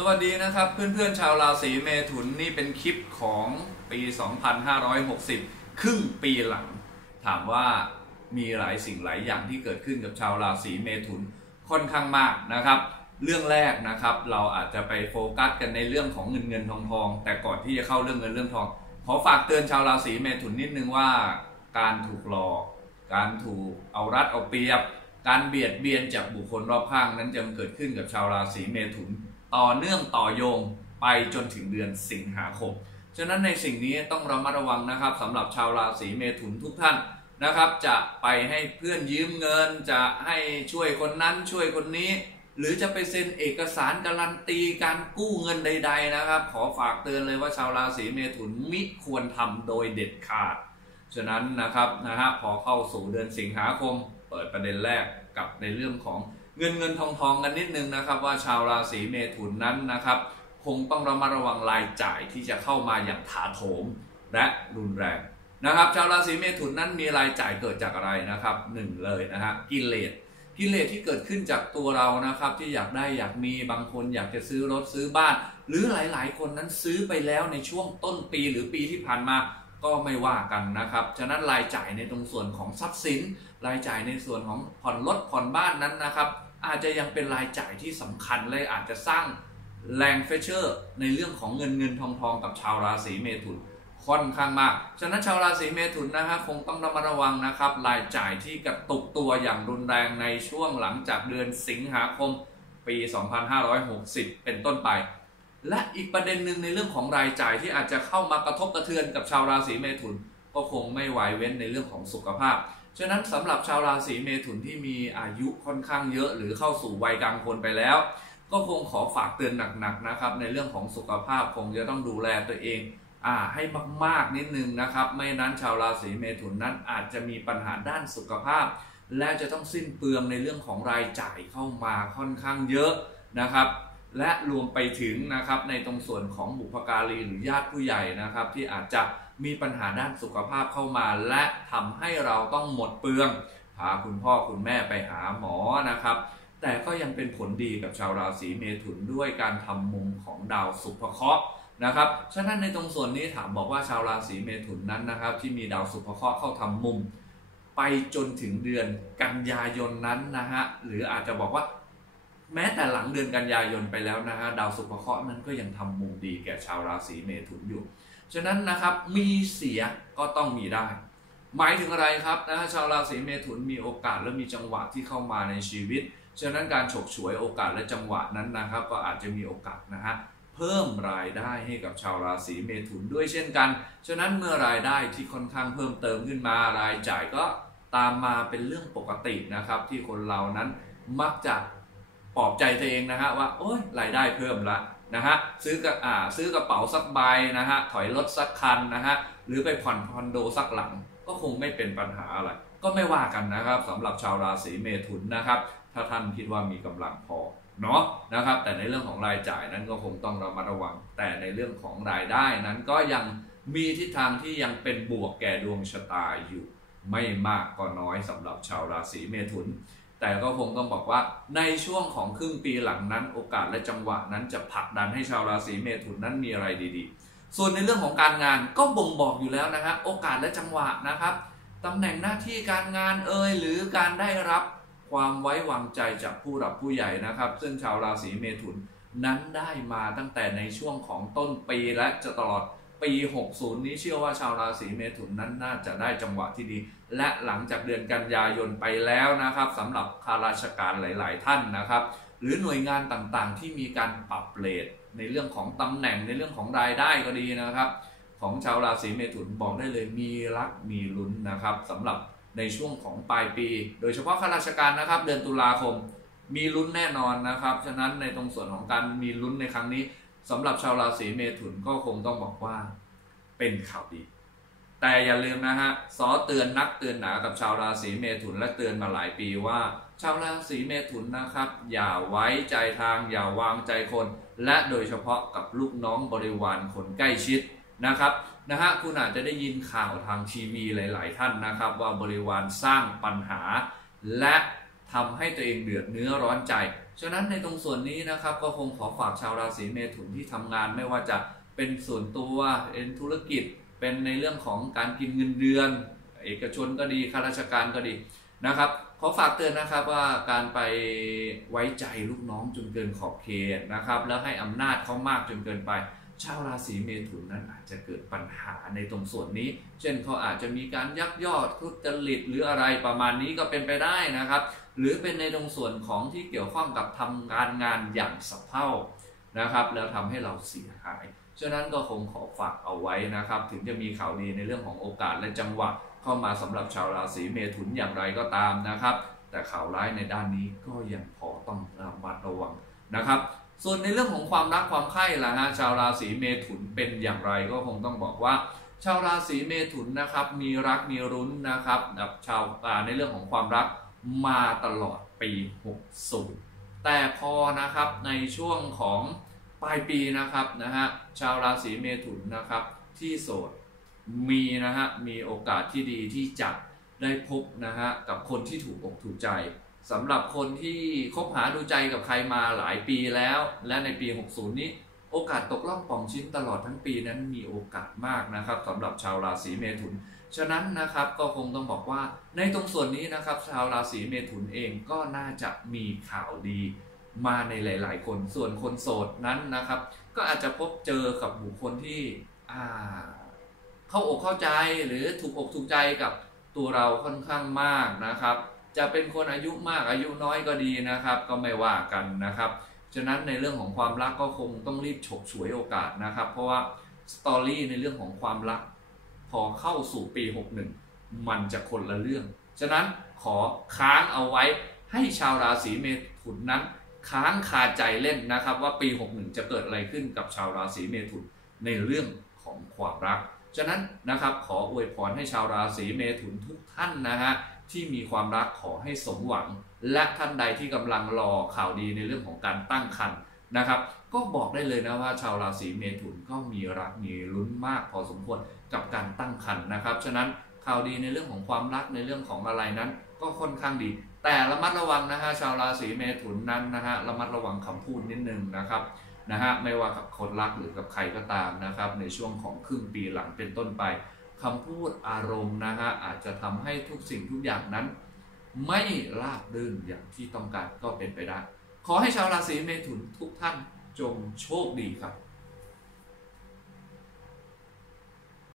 สวัสดีนะครับเพื่อนๆชาวราศีเมถุนนี่เป็นคลิปของปี 2560 ครึ่งปีหลัง ถามว่ามีหลายสิ่งหลายอย่างที่เกิดขึ้นกับชาวราศีเมถุนค่อนข้างมากนะครับ เรื่องแรกนะครับ เราอาจจะไปโฟกัสกันในเรื่องของเงินเงินทองทองแต่ก่อนที่จะเข้าเรื่องเงินเรื่องทอง ขอฝากเตือนชาวราศีเมถุนนิดนึงว่า การถูกหลอกการถูกเอารัดเอาเปรียบ การเบียดเบียนจากบุคคลรอบข้างนั้นจะเกิดขึ้นกับชาวราศีเมถุน ต่อเนื่องต่อโยงไปจนถึงเดือนสิงหาคม ฉะนั้นในสิ่งนี้ต้องระมัดระวังนะครับสำหรับชาวราศีเมถุนทุกท่านนะครับ จะไปให้เพื่อนยืมเงิน จะให้ช่วยคนนั้นช่วยคนนี้ หรือจะไปเซ็นเอกสารการันตีการกู้เงินใด ๆนะครับ ขอฝากเตือนเลยว่าชาวราศีเมถุนมิควรทำโดยเด็ดขาด ฉะนั้นนะครับนะฮะพอเข้าสู่เดือนสิงหาคม เปิดประเด็นแรกกับในเรื่องของ เงินเงินทองทองกันนิดนึงนะครับ ว่าชาวราศีเมถุนนั้นนะครับ คงต้องระมัดระวังรายจ่ายที่จะเข้ามาอย่างถาโถมและรุนแรงนะครับ ชาวราศีเมถุนนั้นมีรายจ่ายเกิดจากอะไรนะครับหนึ่งเลยนะฮะกิเลสกิเลสที่เกิดขึ้นจากตัวเรานะครับ ที่อยากได้อยากมีบางคนอยากจะซื้อรถซื้อบ้าน หรือหลายๆ คนนั้นซื้อไปแล้วในช่วงต้นปีหรือปีที่ผ่านมาก็ไม่ว่ากันนะครับ ฉะนั้นรายจ่ายในตรงส่วนของทรัพย์สิน รายจ่ายในส่วนของผ่อนรถผ่อนบ้านนั้นนะครับ อาจจะยังเป็นรายจ่ายที่สำคัญเลยอาจจะสร้างแรงเฟเชอร์ในเรื่องของเงินเงินทองทองกับชาวราศีเมถุนค่อนข้างมาก ฉะนั้นชาวราศีเมถุนนะฮะคงต้องระมัดระวังนะครับ รายจ่ายที่กระตุกตัวอย่างรุนแรงในช่วงหลังจากเดือนสิงหาคมปี 2560 เป็นต้นไป และอีกประเด็นหนึ่งในเรื่องของรายจ่ายที่อาจจะเข้ามากระทบกระเทือนกับชาวราศีเมถุน ก็คงไม่ไหวเว้นในเรื่องของสุขภาพ ฉะนั้นสำหรับชาวราศีเมถุนที่มีอายุค่อนข้างเยอะ หรือเข้าสู่วัยกลางคนไปแล้ว ก็คงขอฝากเตือนหนักๆนะครับ ในเรื่องของสุขภาพคงจะต้องดูแลตัวเองอ่าให้มากๆนิดนึงนะครับ ไม่นั้นชาวราศีเมถุนนั้นอาจจะมีปัญหาด้านสุขภาพ และจะต้องสิ้นเปลืองในเรื่องของรายจ่ายเข้ามาค่อนข้างเยอะนะครับ และรวมไปถึงนะครับในตรงส่วนของบุพการีหรือญาติผู้ใหญ่นะครับ ที่อาจจะ มีปัญหาด้านสุขภาพเข้ามา และทำให้เราต้องหมดเปลืองพาคุณพ่อคุณแม่ไปหาหมอนะครับ แต่ก็ยังเป็นผลดีกับชาวราศีเมถุนด้วยการทำมุมของดาวสุภเคราะห์นะครับ ฉะนั้นในตรงส่วนนี้ถามบอกว่าชาวราศีเมถุนนั้นนะครับ ที่มีดาวสุภเคราะห์เข้าทำมุม ไปจนถึงเดือนกันยายนนั้นนะฮะหรืออาจจะบอกว่าแม้แต่หลังเดือนกันยายนไปแล้วนะฮะดาวสุภเคราะห์นั้นก็ยังทำมุมดีแก่ชาวราศีเมถุนอยู่ ฉะนั้นนะครับมีเสียก็ต้องมีได้ หมายถึงอะไรครับนะฮะชาวราศีเมถุนมีโอกาสและมีจังหวะที่เข้ามาในชีวิต ฉะนั้นการฉกฉวยโอกาสและจังหวะนั้นนะครับ ก็อาจจะมีโอกาสนะฮะเพิ่มรายได้ให้กับชาวราศีเมถุนด้วยเช่นกัน ฉะนั้นเมื่อรายได้ที่ค่อนข้างเพิ่มเติมขึ้นมารายจ่ายก็ตามมาเป็นเรื่องปกตินะครับ ที่คนเรานั้นมักจะ ปลอบใจตัวเองนะฮะว่าโอ้ยรายได้เพิ่มละนะฮะซื้อกระอ่าซื้อกระเป๋าสักใบนะฮะถอยรถสักคันนะฮะหรือไปผ่อนคอนโดสักหลัง ก็คงไม่เป็นปัญหาอะไร ก็ไม่ว่ากันนะครับสำหรับชาวราศีเมถุนนะครับ ถ้าท่านคิดว่ามีกำลังพอเนาะนะครับแต่ในเรื่องของรายจ่ายนั้นก็คงต้องระมัดระวัง แต่ในเรื่องของรายได้นั้นก็ยังมีทิศทางที่ยังเป็นบวกแก่ดวงชะตาอยู่ ไม่มากก็น้อยสำหรับชาวราศีเมถุน แต่ก็คงต้องบอกว่าในช่วงของครึ่งปีหลังนั้น โอกาสและจังหวะนั้นจะผลักดันให้ชาวราศีเมถุนนั้นมีอะไรดีๆ ส่วนในเรื่องของการงานก็บ่งบอกอยู่แล้วนะครับ โอกาสและจังหวะนะครับตำแหน่งหน้าที่การงานเอ่ยหรือการได้รับความไว้วางใจจากผู้หลักผู้ใหญ่นะครับ ซึ่งชาวราศีเมถุนนั้นได้มาตั้งแต่ในช่วงของต้นปีและจะตลอด ปี 60 นี้เชื่อว่าชาวราศีเมถุนนั้นน่าจะได้จังหวะที่ดี และหลังจากเดือนกันยายนไปแล้วนะครับสำหรับข้าราชการหลาย ๆ ท่านนะครับ หรือหน่วยงานต่างๆ ที่มีการปรับเลทในเรื่องของตำแหน่งในเรื่องของรายได้ก็ดีนะครับ ของชาวราศีเมถุนบอกได้เลยมีรักมีลุ้นนะครับสำหรับในช่วงของปลายปี โดยเฉพาะข้าราชการนะครับ เดือนตุลาคมมีลุ้นแน่นอนนะครับ ฉะนั้นในตรงส่วนของการมีลุ้นในครั้งนี้ สำหรับชาวราศีเมถุนก็คงต้องบอกว่าเป็นข่าวดี แต่อย่าลืมนะฮะสอเตือนนักเตือนหนากับชาวราศีเมถุนและเตือนมาหลายปีว่า ชาวราศีเมถุนนะครับ อย่าไว้ใจทาง อย่าวางใจคน และโดยเฉพาะกับลูกน้องบริวารคนใกล้ชิดนะครับนะฮะคุณอาจจะได้ยินข่าวทางทีวีหลาย ๆ ท่านนะครับ ว่าบริวารสร้างปัญหาและ ทำให้ตัวเองเดือดเนื้อร้อนใจ ฉะนั้นในตรงส่วนนี้นะครับก็คงขอฝากชาวราศีเมถุนที่ทำงานไม่ว่าจะเป็นส่วนตัวเป็นธุรกิจ เป็นในเรื่องของการกินเงินเดือน เอกชนก็ดีข้าราชการก็ดีนะครับขอฝากเตือนนะครับว่าการไปไว้ใจลูกน้องจนเกินขอบเขตนะครับ แล้วให้อำนาจเขามากจนเกินไป ชาวราศีเมถุนนั้นอาจจะเกิดปัญหาในตรงส่วนนี้ เช่นเขาอาจจะมีการยักยอดทุจริตหรืออะไรประมาณนี้ก็เป็นไปได้นะครับ หรือเป็นในตรงส่วนของที่เกี่ยวข้องกับทำงานงานอย่างสะเพร่านะครับ แล้วทำให้เราเสียหาย ฉะนั้นก็คงขอฝากเอาไว้นะครับ ถึงจะมีข่าวดีในเรื่องของโอกาสและจังหวะเข้ามาสำหรับชาวราศีเมถุนอย่างไรก็ตามนะครับ แต่ข่าวร้ายในด้านนี้ก็ยังพอต้องระมัดระวังนะครับ ส่วนในเรื่องของความรักความใคร่ล่ะฮะชาวราศีเมถุนเป็นอย่างไรก็คงต้องบอกว่า ชาวราศีเมถุนนะครับ มีรักมีรุ้นนะครับกับชาวในเรื่องของความรักมาตลอดปี60แต่พอนะครับในช่วงของปลายปีนะครับนะฮะชาวราศีเมถุนนะครับที่โสดมีนะฮะมีโอกาสที่ดีที่จะได้พบนะฮะกับคนที่ถูกอกถูกใจ สำหรับคนที่คบหาดูใจกับใครมาหลายปีแล้ว และในปี 60 นี้ โอกาสตกล่องป่องชิ้นตลอดทั้งปีนั้นมีโอกาสมากนะครับสำหรับชาวราศีเมถุน ฉะนั้นนะครับก็คงต้องบอกว่าในตรงส่วนนี้นะครับ ชาวราศีเมถุนเองก็น่าจะมีข่าวดีมาในหลาย ๆ คนส่วนคนโสดนั้นนะครับ ก็อาจจะพบเจอกับบุคคลที่เข้าอกเข้าใจหรือถูกอกถูกใจกับตัวเราค่อนข้างมากนะครับ จะเป็นคนอายุมากอายุน้อยก็ดีนะครับ ก็ไม่ว่ากันนะครับฉะนั้นในเรื่องของความรักก็คงต้องรีบฉกฉวยโอกาสนะครับ เพราะว่าสตอรี่ในเรื่องของความรัก พอเข้าสู่ปี 61 มันจะคนละเรื่อง ฉะนั้นขอค้างเอาไว้ให้ชาวราศีเมถุนนั้น ค้างคาใจเล่นนะครับ ว่าปี 61 จะเกิดอะไรขึ้นกับชาวราศีเมถุนในเรื่องของความรัก ฉะนั้นนะครับขออวยพรให้ชาวราศีเมถุนทุกท่านนะฮะ ที่มีความรักขอให้สมหวัง และท่านใดที่กำลังรอข่าวดีในเรื่องของการตั้งครรภ์นะครับ ก็บอกได้เลยนะว่าชาวราศีเมถุนก็มีรักมีลุ้นมากพอสมควรกับการตั้งครรภ์นะครับ ฉะนั้นข่าวดีในเรื่องของความรักในเรื่องของอะไรนั้น ก็ค่อนข้างดี แต่ระมัดระวังนะฮะชาวราศีเมถุนนั้นนะฮะระมัดระวังคำพูดนิดนึงนะครับนะฮะไม่ว่ากับคนรักหรือกับใครก็ตามนะครับ ในช่วงของครึ่งปีหลังเป็นต้นไป คำพูดอารมณ์นะฮะอาจจะทำให้ทุกสิ่งทุกอย่างนั้น ไม่ราบรื่นอย่างที่ต้องการก็เป็นไปได้ ขอให้ชาวราศีเมถุนทุกท่านจงโชคดีครับ